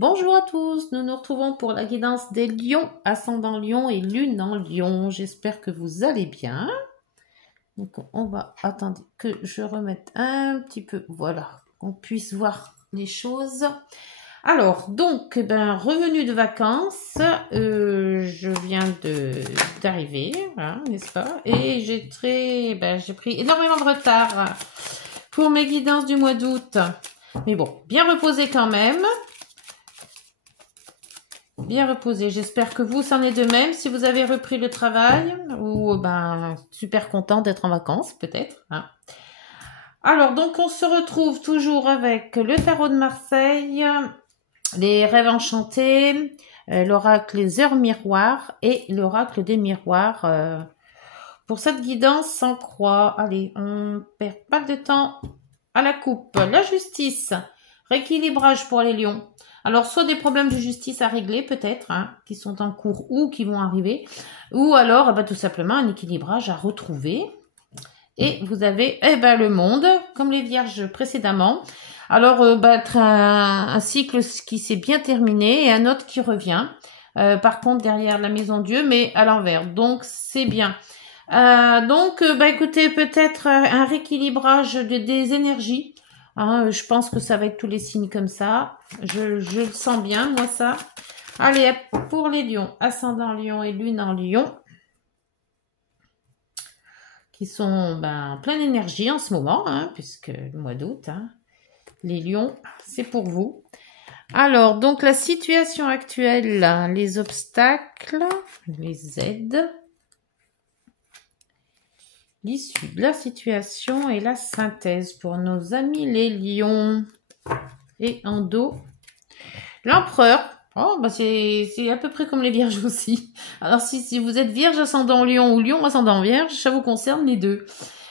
Bonjour à tous, nous nous retrouvons pour la guidance des lions, ascendant lion et lune en lion. J'espère que vous allez bien. Donc on va attendre que je remette un petit peu, voilà, qu'on puisse voir les choses. Alors, donc, revenu de vacances, je viens d'arriver, hein, n'est-ce pas? Et j'ai pris énormément de retard pour mes guidances du mois d'août. Mais bon, bien reposé quand même. Bien reposé. J'espère que vous, c'en est de même. Si vous avez repris le travail ou super content d'être en vacances, peut-être. Hein. Alors, donc, on se retrouve toujours avec le tarot de Marseille, les rêves enchantés, l'oracle des heures miroirs et l'oracle des miroirs. Pour cette guidance sans croix, allez, on perd pas de temps à la coupe. La justice, rééquilibrage pour les lions. Alors, soit des problèmes de justice à régler, peut-être, hein, qui sont en cours ou qui vont arriver, ou alors, tout simplement, un équilibrage à retrouver. Et vous avez, le monde, comme les vierges précédemment. Alors, un cycle qui s'est bien terminé et un autre qui revient. Par contre, derrière la maison Dieu, mais à l'envers. Donc, c'est bien. Écoutez, peut-être un rééquilibrage des énergies. Hein, je pense que ça va être tous les signes comme ça. Je le sens bien, moi, ça. Allez, pour les lions, ascendant lion et lune en lion, qui sont en pleine énergie en ce moment, hein, puisque le mois d'août, hein, les lions, c'est pour vous. Alors, donc la situation actuelle, les obstacles, les aides, l'issue de la situation et la synthèse pour nos amis les lions. Et en dos, l'empereur. Oh, c'est à peu près comme les vierges aussi. Alors, si vous êtes vierge ascendant lion ou lion ascendant vierge, ça vous concerne les deux.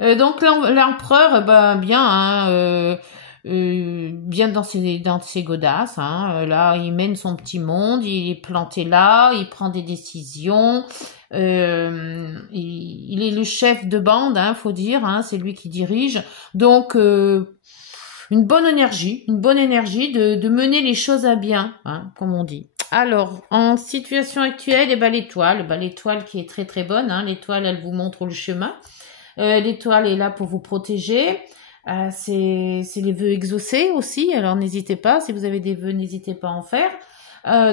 Donc, l'empereur, bien, hein, bien dans ses godasses. Hein. Là, il mène son petit monde, il est planté là, il prend des décisions. Il est le chef de bande, hein, faut dire, hein, c'est lui qui dirige. Donc, une bonne énergie de mener les choses à bien, hein, comme on dit. Alors, en situation actuelle, l'étoile qui est très très bonne, hein, l'étoile, elle vous montre le chemin. L'étoile est là pour vous protéger. C'est les vœux exaucés aussi, alors n'hésitez pas, si vous avez des vœux, n'hésitez pas à en faire.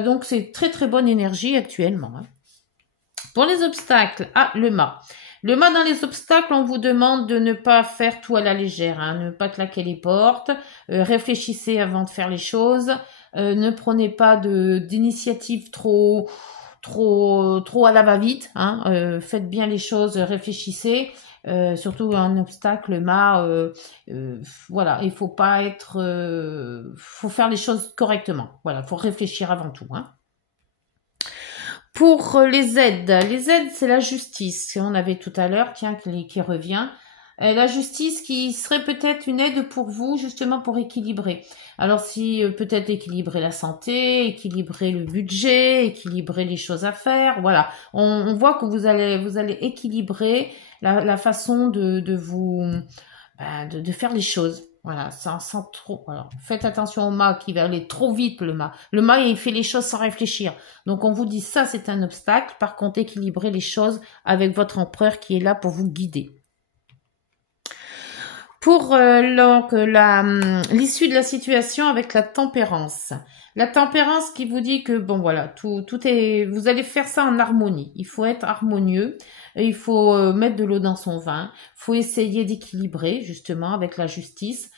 Donc, c'est très très bonne énergie actuellement. Hein. Pour les obstacles, le mât. Le mât dans les obstacles, on vous demande de ne pas faire tout à la légère, hein, ne pas claquer les portes, réfléchissez avant de faire les choses, ne prenez pas d'initiative trop à la va-vite, hein, faites bien les choses, réfléchissez. Surtout un obstacle, mât, voilà, il faut pas être, faut faire les choses correctement. Voilà, faut réfléchir avant tout. Hein. Pour les aides, c'est la justice qu'on avait tout à l'heure, tiens, qui revient. La justice qui serait peut-être une aide pour vous, justement pour équilibrer. Alors si peut-être équilibrer la santé, équilibrer le budget, équilibrer les choses à faire, voilà. On voit que vous allez équilibrer la façon de vous de faire les choses. Voilà, sans trop. Alors, faites attention au mât qui va aller trop vite, le mât. Le mât, il fait les choses sans réfléchir. Donc, on vous dit ça, c'est un obstacle. Par contre, équilibrez les choses avec votre empereur qui est là pour vous guider. Pour l'issue de la situation avec la tempérance. La tempérance qui vous dit que, bon, voilà, tout est... Vous allez faire ça en harmonie. Il faut être harmonieux. Il faut mettre de l'eau dans son vin. Il faut essayer d'équilibrer, justement, avec la justice.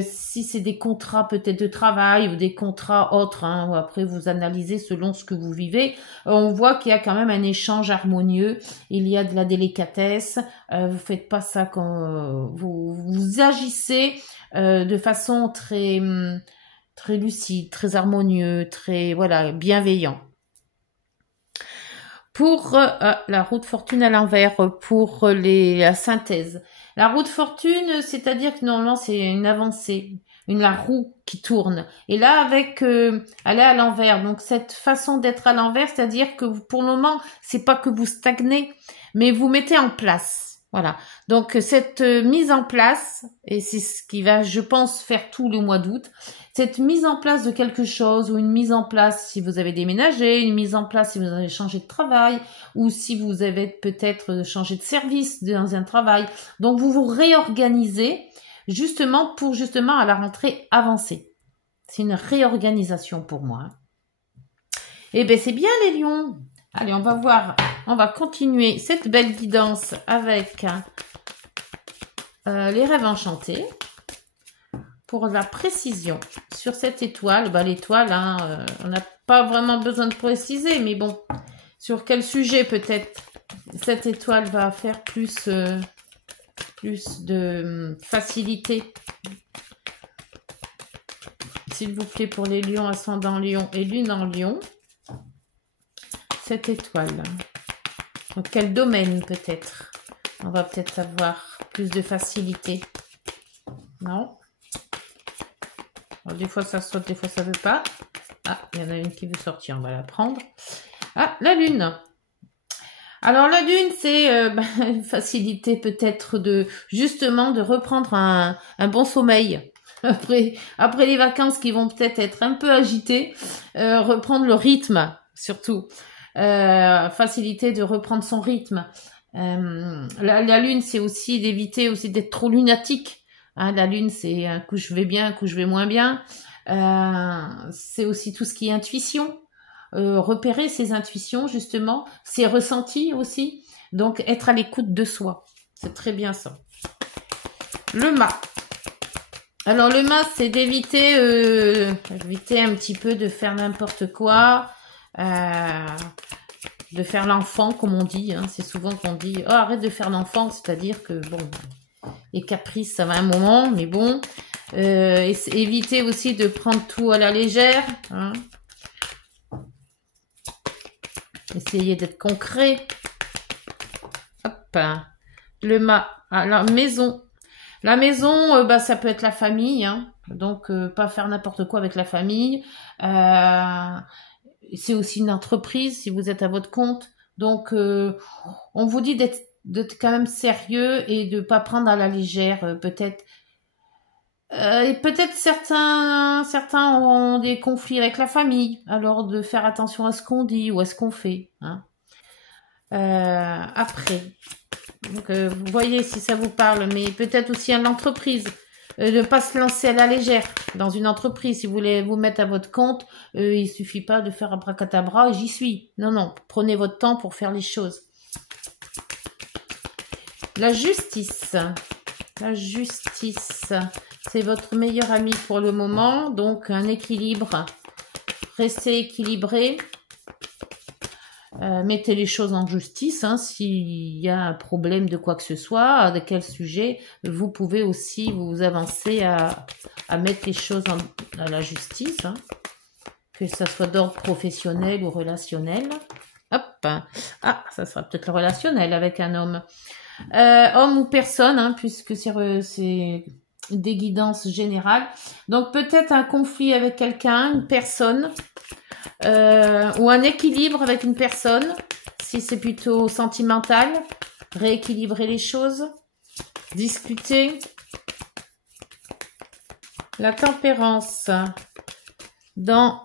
Si c'est des contrats peut-être de travail ou des contrats autres, hein, où après vous analysez selon ce que vous vivez, on voit qu'il y a quand même un échange harmonieux, il y a de la délicatesse, vous faites pas ça quand vous agissez de façon très lucide, très harmonieux, très bienveillant. Pour la roue de fortune à l'envers, pour la synthèse. La roue de fortune, c'est-à-dire que normalement c'est une avancée, la roue qui tourne. Et là, elle est à l'envers. Donc cette façon d'être à l'envers, c'est-à-dire que pour le moment, c'est pas que vous stagnez, mais vous mettez en place. Voilà. Donc, cette mise en place, et c'est ce qui va, je pense, faire tout le mois d'août, cette mise en place de quelque chose, ou une mise en place si vous avez déménagé, une mise en place si vous avez changé de travail, ou si vous avez peut-être changé de service dans un travail. Donc, vous vous réorganisez justement pour justement à la rentrée avancer. C'est une réorganisation pour moi. Eh bien, c'est bien les lions. Allez, on va voir, on va continuer cette belle guidance avec les rêves enchantés. Pour la précision sur cette étoile, bah, l'étoile, hein, on n'a pas vraiment besoin de préciser, mais bon, sur quel sujet peut-être cette étoile va faire plus de facilité. S'il vous plaît, pour les lions, ascendant lion et lune en lion, cette étoile. Donc, quel domaine peut-être? On va peut-être avoir plus de facilité. Non? Alors, des fois ça saute, des fois ça veut pas. Ah, il y en a une qui veut sortir, on va la prendre. Ah, la lune. Alors la lune, c'est une facilité peut-être de justement de reprendre un bon sommeil. Après les vacances qui vont peut-être être un peu agitées, reprendre le rythme surtout. Facilité de reprendre son rythme. La lune, c'est aussi d'éviter aussi d'être trop lunatique. Hein, la lune, c'est un coup je vais bien, un coup je vais moins bien. C'est aussi tout ce qui est intuition. Repérer ses intuitions, justement, ses ressentis aussi. Donc, être à l'écoute de soi. C'est très bien ça. Le mât. Alors, le mât, c'est d'éviter éviter un petit peu de faire n'importe quoi. De faire l'enfant, comme on dit. Hein. C'est souvent qu'on dit, oh, arrête de faire l'enfant. C'est-à-dire que, bon... Les caprices, ça va un moment, mais bon. Éviter aussi de prendre tout à la légère. Hein. Essayez d'être concret. Hop. Le mât. Ah, la maison. La maison, ça peut être la famille. Hein. Donc, pas faire n'importe quoi avec la famille. C'est aussi une entreprise si vous êtes à votre compte. Donc, on vous dit d'être quand même sérieux et de pas prendre à la légère peut-être et peut-être certains ont des conflits avec la famille, alors de faire attention à ce qu'on dit ou à ce qu'on fait, hein. Après donc vous voyez si ça vous parle, mais peut-être aussi à l'entreprise, ne pas se lancer à la légère dans une entreprise. Si vous voulez vous mettre à votre compte, il suffit pas de faire abracadabra, j'y suis. Non, prenez votre temps pour faire les choses. La justice. La justice, c'est votre meilleur ami pour le moment. Donc, un équilibre. Restez équilibré. Mettez les choses en justice. Hein, s'il y a un problème de quoi que ce soit, de quel sujet, vous pouvez aussi vous avancer à mettre les choses à la justice. Hein, que ça soit d'ordre professionnel ou relationnel. Hop. Ah, ça sera peut-être le relationnel avec un homme. Homme ou personne, hein, puisque c'est des guidances générales. Donc peut-être un conflit avec quelqu'un, une personne, ou un équilibre avec une personne, si c'est plutôt sentimental, rééquilibrer les choses, discuter. La tempérance. Dans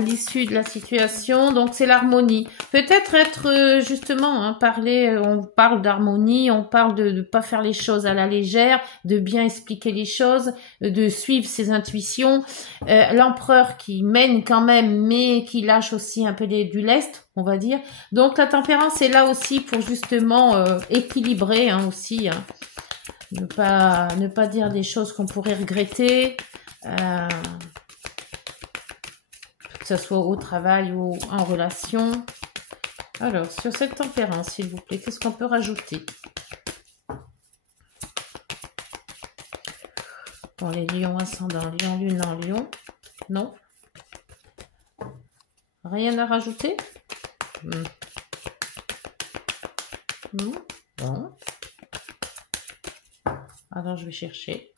l'issue de la situation, donc c'est l'harmonie. Peut-être être justement, hein, on parle d'harmonie, on parle de ne pas faire les choses à la légère, de bien expliquer les choses, de suivre ses intuitions. L'empereur qui mène quand même, mais qui lâche aussi un peu du lest, on va dire. Donc la tempérance est là aussi pour justement équilibrer, hein, aussi. Hein. Ne pas dire des choses qu'on pourrait regretter. Que ce soit au travail ou en relation. Alors, sur cette tempérance, s'il vous plaît, qu'est-ce qu'on peut rajouter? Pour les lions ascendants, lion, lune en lion. Non? Rien à rajouter? Non? Bon. Alors, je vais chercher.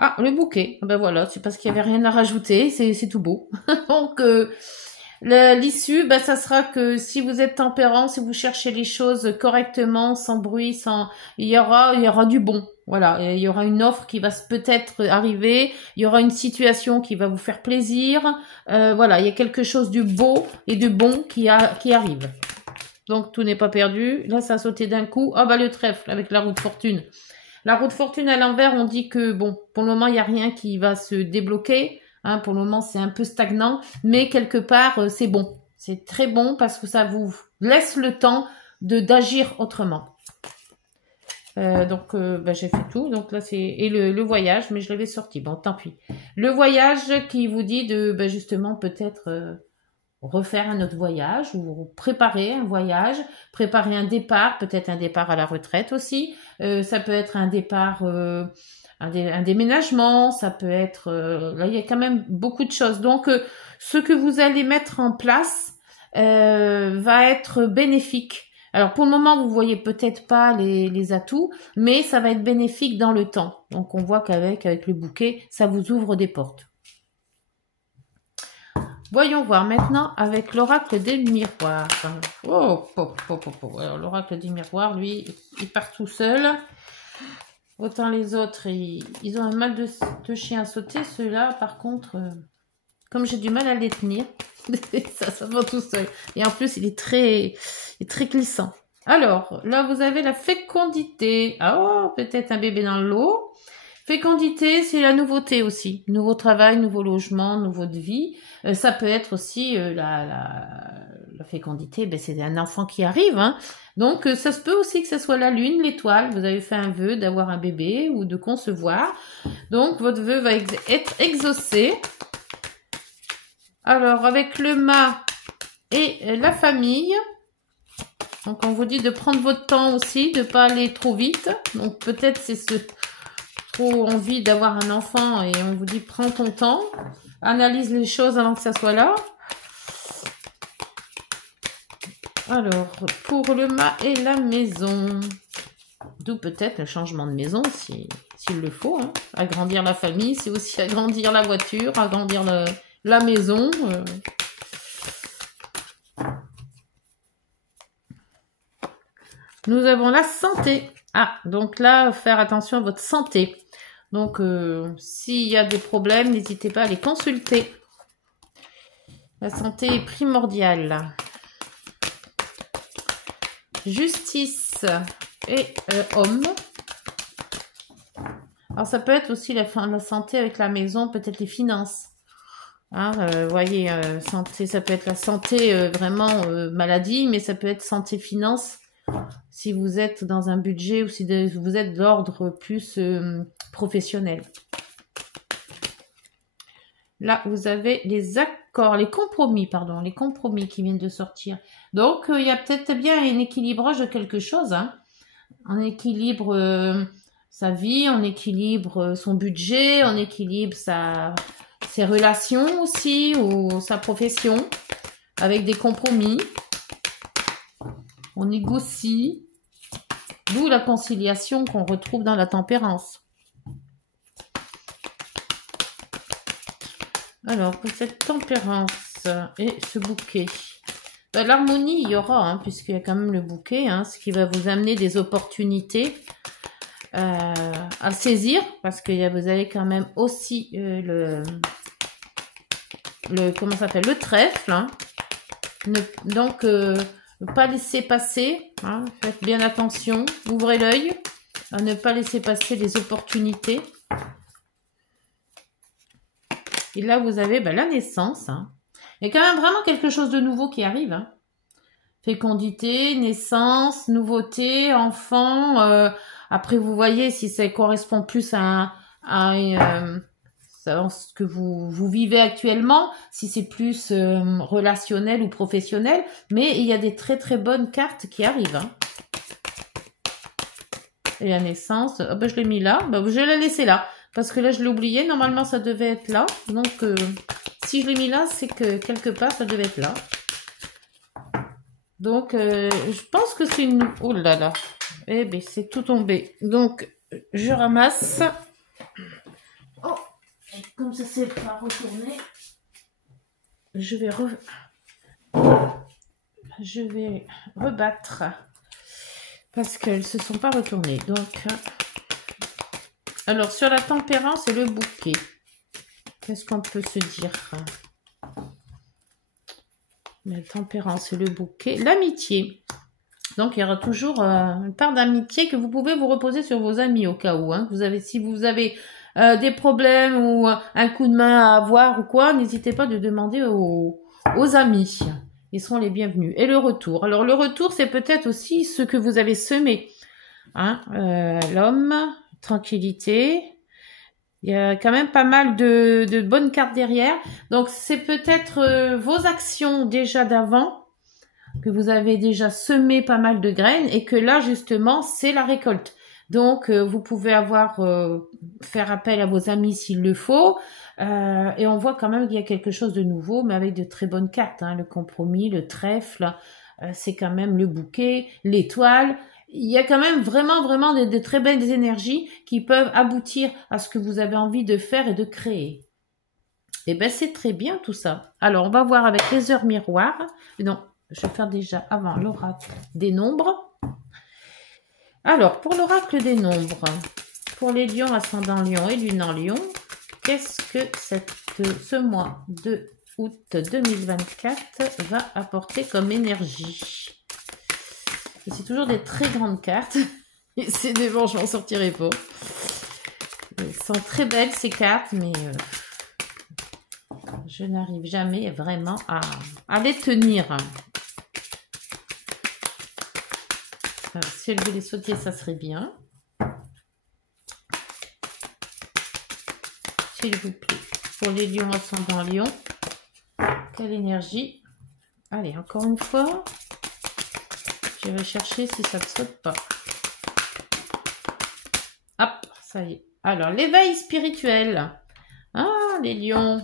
Ah, le bouquet. Ben voilà, c'est parce qu'il n'y avait rien à rajouter. C'est tout beau. Donc, L'issue, bah, ça sera que si vous êtes tempérant, si vous cherchez les choses correctement, sans bruit, il y aura du bon. Voilà, il y aura une offre qui va peut-être arriver, il y aura une situation qui va vous faire plaisir. Voilà, il y a quelque chose du beau et du bon qui arrive. Donc tout n'est pas perdu. Là, ça a sauté d'un coup. Ah bah le trèfle avec la roue de fortune. La roue de fortune à l'envers, on dit que bon, pour le moment, il n'y a rien qui va se débloquer. Hein, pour le moment, c'est un peu stagnant, mais quelque part, c'est bon. C'est très bon parce que ça vous laisse le temps d'agir autrement. Donc, j'ai fait tout. Donc là, c'est et le voyage, mais je l'avais sorti. Bon, tant pis. Le voyage qui vous dit de justement peut-être refaire un autre voyage ou préparer un voyage, préparer un départ, peut-être un départ à la retraite aussi. Ça peut être un départ, un déménagement, ça peut être... là, il y a quand même beaucoup de choses. Donc, ce que vous allez mettre en place va être bénéfique. Alors, pour le moment, vous voyez peut-être pas les atouts, mais ça va être bénéfique dans le temps. Donc, on voit qu'avec le bouquet, ça vous ouvre des portes. Voyons voir maintenant avec l'oracle des miroirs. Alors, l'oracle des miroirs, lui, il part tout seul. Autant les autres, ils ont un mal de chien à sauter. Ceux-là, par contre, comme j'ai du mal à les tenir, ça va tout seul. Et en plus, il est très glissant. Alors, là, vous avez la fécondité. Ah, oh, peut-être un bébé dans l'eau. Fécondité, c'est la nouveauté aussi. Nouveau travail, nouveau logement, nouveau de vie. Ça peut être aussi la fécondité, ben, c'est un enfant qui arrive. Hein. Donc, ça se peut aussi que ce soit la lune, l'étoile. Vous avez fait un vœu d'avoir un bébé ou de concevoir. Donc, votre vœu va être exaucé. Alors, avec le mât et la famille, donc on vous dit de prendre votre temps aussi, de ne pas aller trop vite. Donc, peut-être c'est trop envie d'avoir un enfant et on vous dit prends ton temps, analyse les choses avant que ça soit là. Alors, pour le mât et la maison, d'où peut-être le changement de maison s'il le faut. Hein. Agrandir la famille, c'est aussi agrandir la voiture, agrandir la maison. Nous avons la santé. Ah, donc là, faire attention à votre santé. Donc, s'il y a des problèmes, n'hésitez pas à les consulter. La santé est primordiale. Justice et homme. Alors, ça peut être aussi la santé avec la maison, peut-être les finances. Hein, voyez, santé, ça peut être la santé vraiment maladie, mais ça peut être santé finance si vous êtes dans un budget ou si vous êtes d'ordre plus professionnel. Là, vous avez les accords, les compromis qui viennent de sortir. Donc, il y a peut-être bien un équilibrage de quelque chose. Hein. On équilibre sa vie, on équilibre son budget, on équilibre ses relations aussi ou sa profession avec des compromis. On négocie, d'où la conciliation qu'on retrouve dans la tempérance. Alors, pour cette tempérance et ce bouquet, l'harmonie, il y aura, hein, puisqu'il y a quand même le bouquet, hein, ce qui va vous amener des opportunités à saisir, parce que vous avez quand même aussi comment ça s'appelle, le trèfle. Hein. Donc, ne pas laisser passer, hein, faites bien attention, ouvrez l'œil, à ne pas laisser passer les opportunités. Et là, vous avez la naissance. Hein. Il y a quand même vraiment quelque chose de nouveau qui arrive. Hein. Fécondité, naissance, nouveauté, enfant. Après, vous voyez si ça correspond plus à ce que vous vivez actuellement, si c'est plus relationnel ou professionnel. Mais il y a des très très bonnes cartes qui arrivent. Hein. Et la naissance, je l'ai mis là. Je vais la laisser là. Parce que là, je l'ai oublié. Normalement, ça devait être là. Donc, si je l'ai mis là, c'est que quelque part, ça devait être là. Donc, je pense que c'est une... Oh là là. Eh bien, c'est tout tombé. Donc, je ramasse. Oh, et comme ça, c'est pas retourné. Je vais je vais rebattre parce qu'elles ne se sont pas retournées. Donc, alors sur la tempérance et le bouquet, qu'est-ce qu'on peut se dire? La tempérance et le bouquet, l'amitié. Donc, il y aura toujours une part d'amitié que vous pouvez vous reposer sur vos amis au cas où. Hein. Si vous avez des problèmes ou un coup de main à avoir ou quoi, n'hésitez pas de demander aux amis. Ils seront les bienvenus. Et le retour. Alors, le retour, c'est peut-être aussi ce que vous avez semé. Hein. L'homme, tranquillité. Il y a quand même pas mal de bonnes cartes derrière. Donc, c'est peut-être vos actions déjà d'avant que vous avez déjà semé pas mal de graines et que là, justement, c'est la récolte. Donc, vous pouvez faire appel à vos amis s'il le faut. Et on voit quand même qu'il y a quelque chose de nouveau, mais avec de très bonnes cartes. Hein, le compromis, le trèfle, c'est quand même le bouquet, l'étoile. Il y a quand même vraiment de très belles énergies qui peuvent aboutir à ce que vous avez envie de faire et de créer. Et ben c'est très bien tout ça. Alors, on va voir avec les heures miroirs. Non, je vais faire déjà avant l'oracle des nombres. Alors, pour l'oracle des nombres, pour les lions, ascendant lion et lune en lion, qu'est-ce que ce mois de août 2024 va apporter comme énergie? C'est toujours des très grandes cartes. Et c'est des bons, je m'en sortirai pas. Elles sont très belles ces cartes, mais je n'arrive jamais vraiment à les tenir. Alors, si elle veut les sauter, ça serait bien. S'il vous plaît. Pour les lions ascendant lion, quelle énergie? Allez, encore une fois. Je vais chercher si ça ne saute pas. Hop, ça y est. Alors, l'éveil spirituel. Ah, les lions.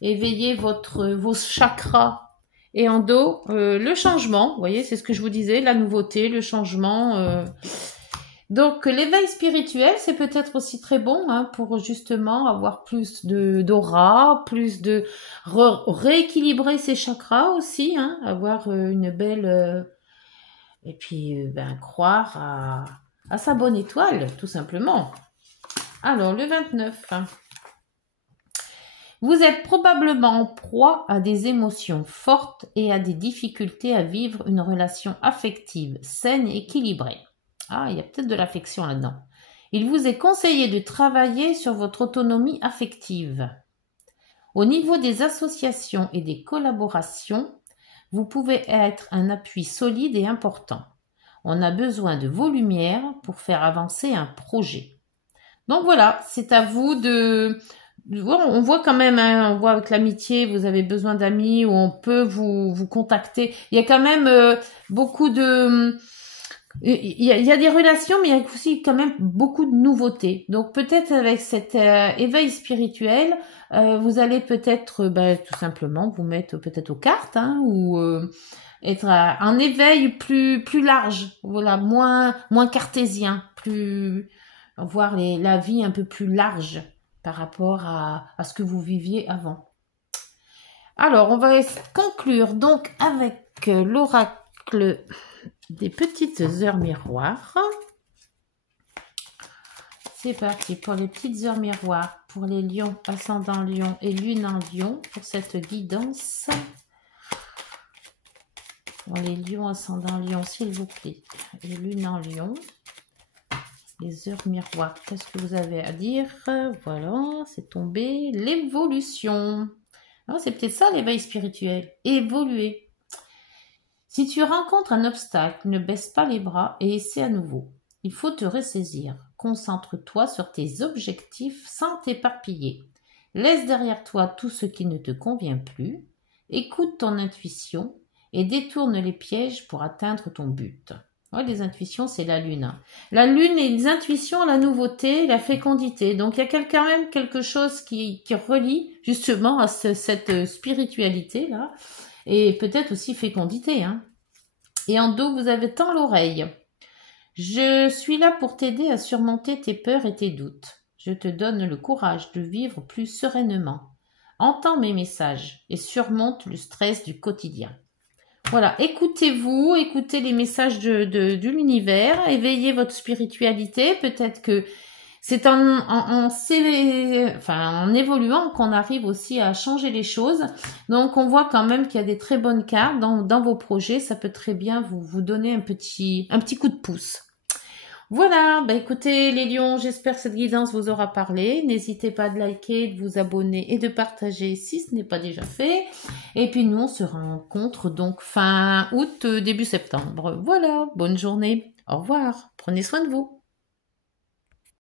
Éveillez vos chakras. Et en dos, le changement. Vous voyez, c'est ce que je vous disais, la nouveauté, le changement. Donc, l'éveil spirituel, c'est peut-être aussi très bon hein, pour justement avoir plus d'aura, plus de rééquilibrer ses chakras aussi, hein, avoir une belle... et puis, croire à sa bonne étoile, tout simplement. Alors, le 29. Vous êtes probablement en proie à des émotions fortes et à des difficultés à vivre une relation affective, saine et équilibrée. Ah, il y a peut-être de l'affection là-dedans. Il vous est conseillé de travailler sur votre autonomie affective. Au niveau des associations et des collaborations, vous pouvez être un appui solide et important. On a besoin de vos lumières pour faire avancer un projet. Donc voilà, c'est à vous de... On voit quand même, hein, on voit avec l'amitié, vous avez besoin d'amis où on peut vous contacter. Il y a quand même beaucoup de... Il y a des relations, mais il y a aussi quand même beaucoup de nouveautés. Donc peut-être avec cet éveil spirituel, vous allez peut-être tout simplement vous mettre peut-être aux cartes, hein, ou être un éveil plus large, voilà, moins cartésien, plus voir la vie un peu plus large par rapport à ce que vous viviez avant. Alors on va conclure donc avec l'oracle des petites heures miroirs. C'est parti pour les petites heures miroirs pour les lions, ascendant lion et lune en lion pour cette guidance. Pour les lions, ascendant lion, s'il vous plaît, et lune en lion. Les heures miroirs, qu'est-ce que vous avez à dire? Voilà, c'est tombé. L'évolution. C'est peut-être ça l'éveil spirituel. Évoluer. Si tu rencontres un obstacle, ne baisse pas les bras et essaie à nouveau. Il faut te ressaisir. Concentre-toi sur tes objectifs sans t'éparpiller. Laisse derrière toi tout ce qui ne te convient plus. Écoute ton intuition et détourne les pièges pour atteindre ton but. Ouais, les intuitions, c'est la lune. La lune et les intuitions, la nouveauté, la fécondité. Donc, il y a quand même quelque chose qui relie justement à cette spiritualité-là. Et peut-être aussi fécondité. Hein. Et en dos, vous avez tant l'oreille. Je suis là pour t'aider à surmonter tes peurs et tes doutes. Je te donne le courage de vivre plus sereinement. Entends mes messages et surmonte le stress du quotidien. Voilà, écoutez-vous, écoutez les messages de l'univers, éveillez votre spiritualité. Peut-être que c'est en évoluant qu'on arrive aussi à changer les choses. Donc, on voit quand même qu'il y a des très bonnes cartes dans vos projets. Ça peut très bien vous donner un petit coup de pouce. Voilà, bah écoutez les lions, j'espère que cette guidance vous aura parlé. N'hésitez pas de liker, de vous abonner et de partager si ce n'est pas déjà fait. Et puis nous, on se rencontre donc fin août, début septembre. Voilà, bonne journée, au revoir, prenez soin de vous.